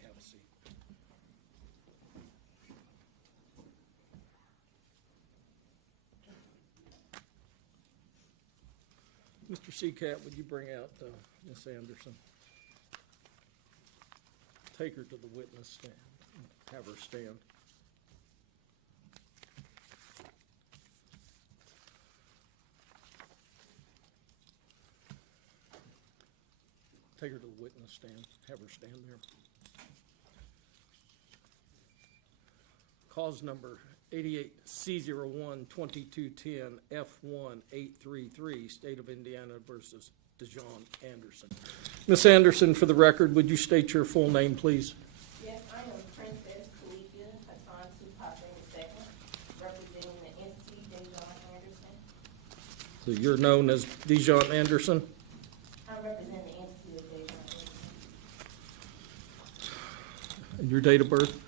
Have a seat. Mr. Seacat, would you bring out Miss Anderson? Take her to the witness stand. Have her stand. Take her to the witness stand. Have her stand there. Cause number 88C01-2210F1833, State of Indiana versus Dejaune Anderson. Ms. Anderson, for the record, would you state your full name, please? Yes, I am Princess Kalika Hatan Tupac II, representing the entity Dejaune Anderson. So you're known as Dejaune Anderson? I represent the entity of Dejaune Anderson. And your date of birth?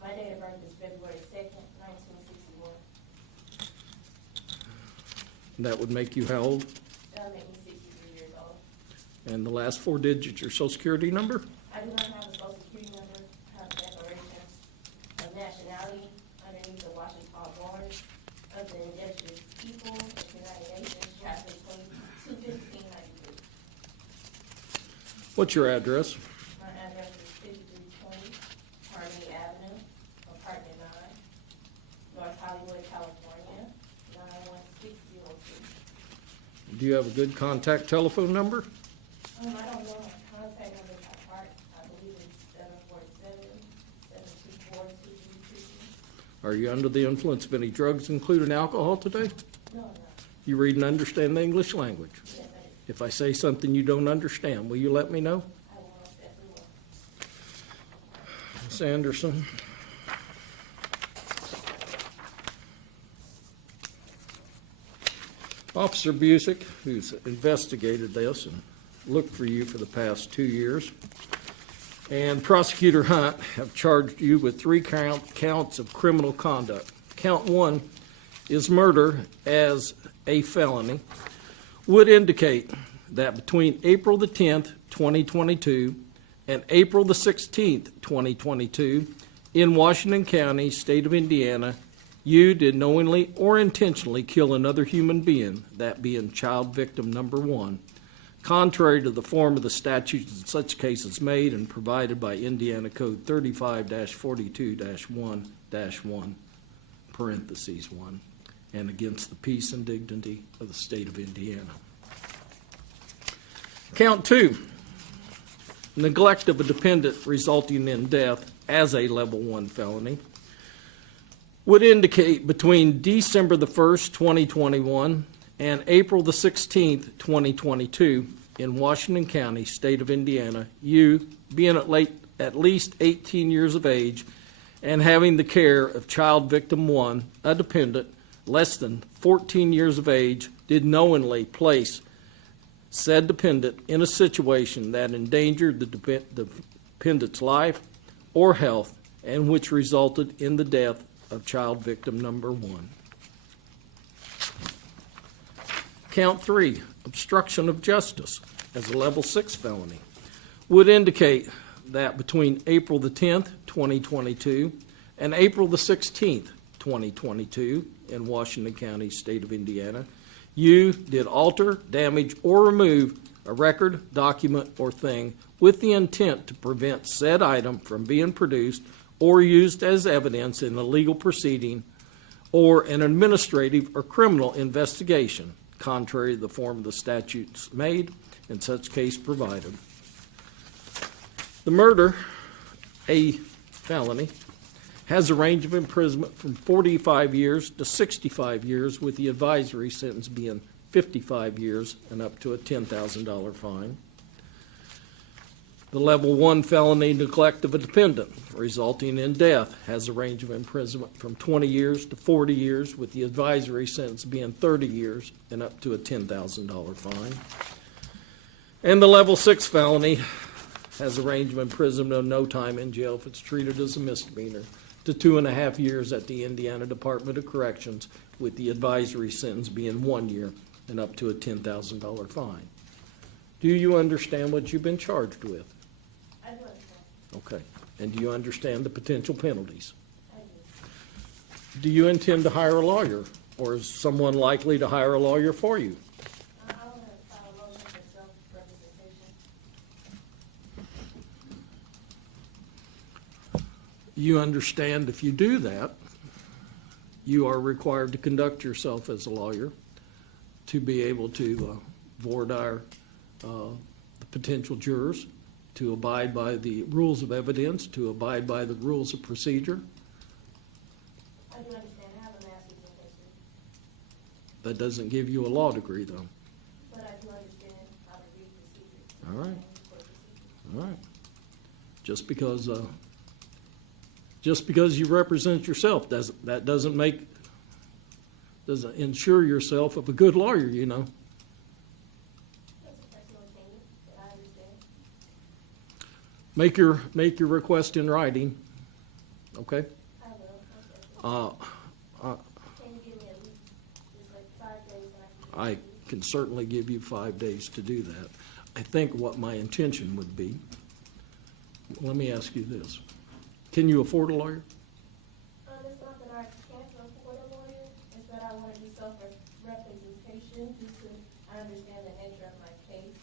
My date of birth is February 2nd, 1961. And that would make you how old? That'll make me 63 years old. And the last four digits, your social security number? I do not have a social security number, have a declaration of nationality underneath the Washington borders of the indigenous people of the United Nations, chapter 221593. What's your address? My address is 5320 Harmony Avenue, apartment 9, North Hollywood, California, 91602. Do you have a good contact telephone number? I don't know my contact number by heart. I believe it's 747-724-2322. Are you under the influence of any drugs, including alcohol, today? No, no. You read and understand the English language. Yes, I do. If I say something you don't understand, will you let me know? I will most definitely will. Ms. Anderson. Officer Busick, who's investigated this and looked for you for the past 2 years, and Prosecutor Hunt have charged you with 3 counts of criminal conduct. Count 1 is murder as a felony, would indicate that between April the 10th, 2022, and April the 16th, 2022, in Washington County, state of Indiana, you did knowingly or intentionally kill another human being, that being child victim number 1, contrary to the form of the statutes in such cases made and provided by Indiana Code 35-42-1-1, parentheses 1, and against the peace and dignity of the state of Indiana. Count 2, neglect of a dependent resulting in death as a level 1 felony, would indicate between December the 1st, 2021 and April the 16th, 2022 in Washington County, state of Indiana, you being at least 18 years of age and having the care of child victim 1, a dependent, less than 14 years of age, did knowingly place said dependent in a situation that endangered the dependent's life or health and which resulted in the death of child victim number 1. Count 3, obstruction of justice as a level 6 felony, would indicate that between April the 10th, 2022 and April the 16th, 2022 in Washington County, state of Indiana, you did alter, damage, or remove a record, document, or thing with the intent to prevent said item from being produced or used as evidence in a legal proceeding or an administrative or criminal investigation, contrary to the form of the statutes made in such case provided. The murder, a felony, has a range of imprisonment from 45 years to 65 years, with the advisory sentence being 55 years and up to a $10,000 fine. The level 1 felony, neglect of a dependent resulting in death, has a range of imprisonment from 20 years to 40 years, with the advisory sentence being 30 years and up to a $10,000 fine. And the level 6 felony has a range of imprisonment of no time in jail if it's treated as a misdemeanor to 2.5 years at the Indiana Department of Corrections, with the advisory sentence being 1 year and up to a $10,000 fine. Do you understand what you've been charged with? I do understand. Okay. And do you understand the potential penalties? I do. Do you intend to hire a lawyer, or is someone likely to hire a lawyer for you? I want to file a motion for self-representation. You understand if you do that, you are required to conduct yourself as a lawyer to be able to voir dire the potential jurors, to abide by the rules of evidence, to abide by the rules of procedure. I do understand. I have a master's in history, That doesn't give you a law degree, though. but I do understand how to read procedures. All right. and court procedures. All right. Just because you represent yourself doesn't ensure yourself of a good lawyer, you know. That's a personal opinion that I understand. Make your request in writing, okay? I will. Okay. Uh, Can you give me at least just like 5 days and I can certainly give you 5 days to do that. I think what my intention would be, let me ask you this. Can you afford a lawyer? It's not that I can't afford a lawyer, it's that I want to do self-representation due to, I understand the nature of my case,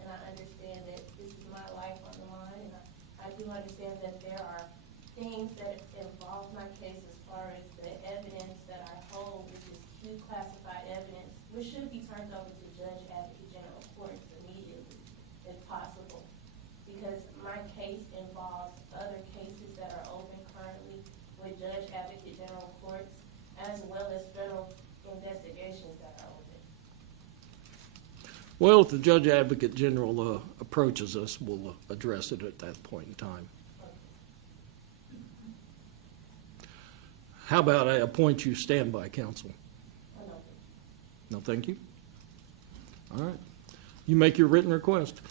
and I understand that this is my life on the line, and I do understand that there are things that involve my case as far as the evidence that I hold, which is Q classified evidence, which should be turned over to Judge Advocate General Courts immediately, if possible. Because my case involves other cases that are open currently with Judge Advocate General Courts, as well as federal investigations that are open. Well, if the Judge Advocate General approaches us, we'll address it at that point in time. How about I appoint you standby counsel? I know. No, thank you. All right. You make your written request.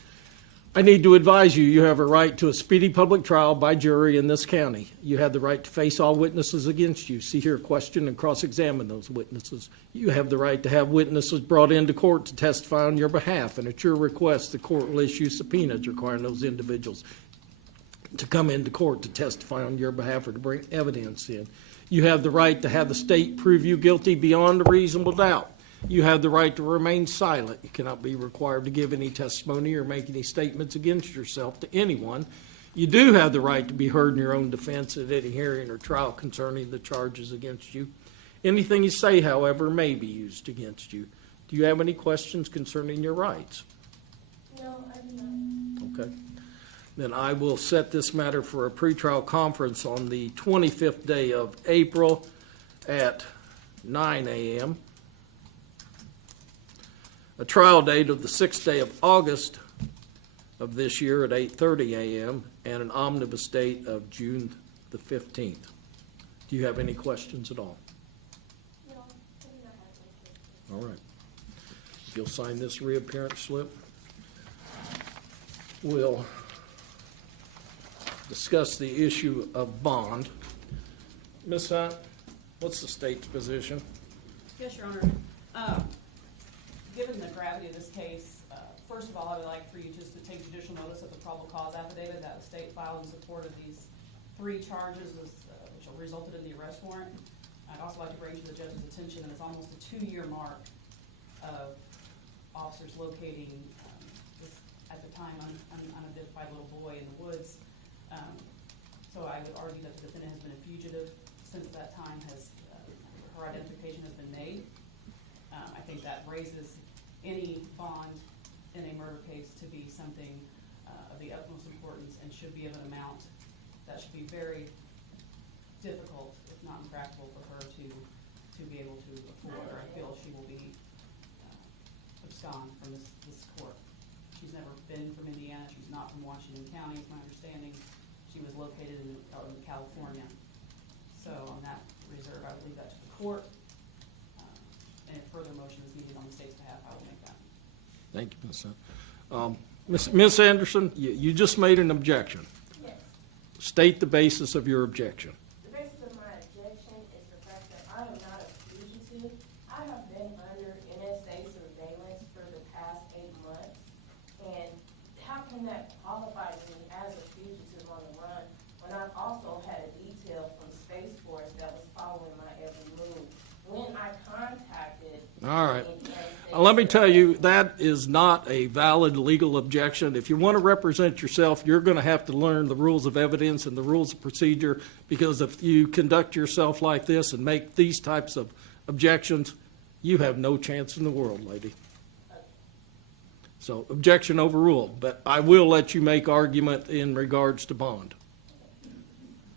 I need to advise you, you have a right to a speedy public trial by jury in this county. You have the right to face all witnesses against you, see, hear, question, and cross-examine those witnesses. You have the right to have witnesses brought into court to testify on your behalf, and at your request, the court will issue subpoenas requiring those individuals to come into court to testify on your behalf or to bring evidence in. You have the right to have the state prove you guilty beyond a reasonable doubt. You have the right to remain silent. You cannot be required to give any testimony or make any statements against yourself to anyone. You do have the right to be heard in your own defense at any hearing or trial concerning the charges against you. Anything you say, however, may be used against you. Do you have any questions concerning your rights? No, I do not. Okay. Then I will set this matter for a pretrial conference on the 25th day of April at 9 a.m. A trial date of the 6th day of August of this year at 8:30 a.m. and an omnibus date of June the 15th. Do you have any questions at all? No, I do not have any questions. All right. If you'll sign this reappearance slip, we'll discuss the issue of bond. Ms. Hunt, what's the state's position? Yes, Your Honor. Given the gravity of this case, first of all, I would like for you just to take judicial notice of the probable cause affidavit that the state filed in support of these 3 charges which resulted in the arrest warrant. I'd also like to bring to the judge's attention that it's almost a 2-year mark of officers locating this, at the time, unidentified little boy in the woods. So I would argue that the defendant has been a fugitive since that time. Her identification has been made. I think that raises any bond in a murder case to be something of the utmost importance and should be of an amount that should be very difficult, if not impractical, for her to be able to afford, or I feel she will be abscond from this court. She's never been from Indiana. She's not from Washington County, is my understanding. She was located in California. So on that reserve, I would leave that to the court. And if further motion is needed on the state's behalf, I will make that. Thank you, Ms. Hunt. Ms. Anderson, you just made an objection. Yes. State the basis of your objection. The basis of my objection is the fact that I am not a fugitive. I have been under NSA surveillance for the past 8 months. And how can that qualify me as a fugitive on the run And I've also had a detail from Space Force that was following my every move. When I contacted. All right. the United States Let me tell you, that is not a valid legal objection. If you want to represent yourself, you're going to have to learn the rules of evidence and the rules of procedure, because if you conduct yourself like this and make these types of objections, you have no chance in the world, lady. So, objection overruled, but I will let you make argument in regards to bond.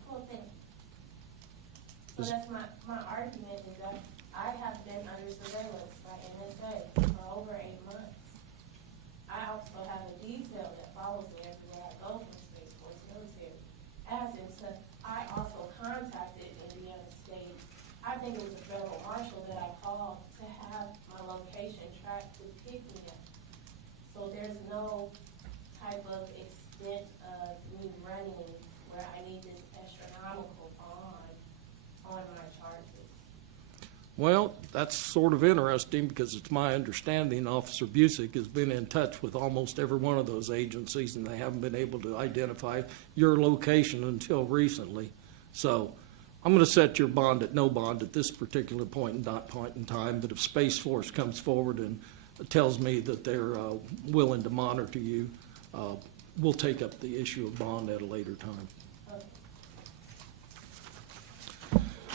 Well, thank you. So that's my argument is that I have been under surveillance by NSA for over 8 months. I also have a detail that follows me everywhere I go from Space Force military. As in, I also contacted Indiana State. I think it was a federal marshal that I called to have my location tracked to pick me up. So there's no type of extent of me running where I need this astronomical bond on my charges. Well, that's sort of interesting, because it's my understanding Officer Busick has been in touch with almost every one of those agencies, and they haven't been able to identify your location until recently. So I'm going to set your bond at no bond at this particular point in time, but if Space Force comes forward and tells me that they're willing to monitor you, we'll take up the issue of bond at a later time. Okay.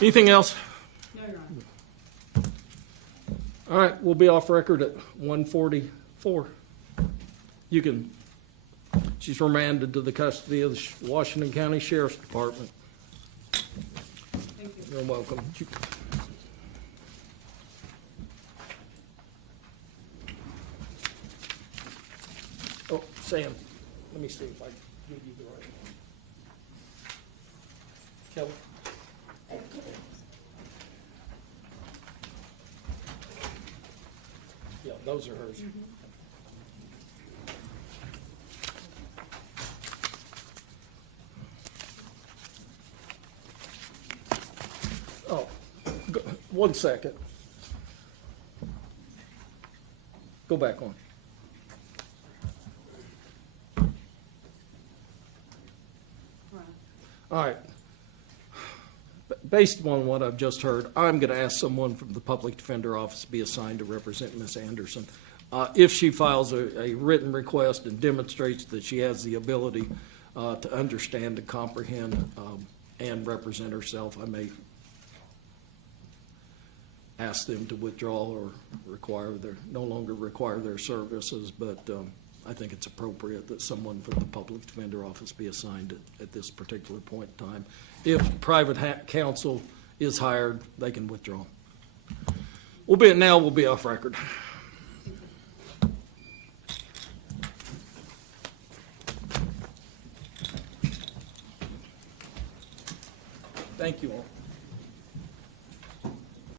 Anything else? No, Your Honor. All right, we'll be off record at 1:44. You can, she's remanded to the custody of the Washington County Sheriff's Department. Thank you. You're welcome. Oh, Sam, let me see if I can give you the right one. Kelly? Yeah, those are hers. Oh, one second. Go back on. All right. Based on what I've just heard, I'm going to ask someone from the Public Defender Office to be assigned to represent Ms. Anderson. If she files a written request and demonstrates that she has the ability to understand and comprehend and represent herself, I may ask them to withdraw or no longer require their services, but I think it's appropriate that someone from the Public Defender Office be assigned at this particular point in time. If private counsel is hired, they can withdraw. We'll be off record. Thank you all.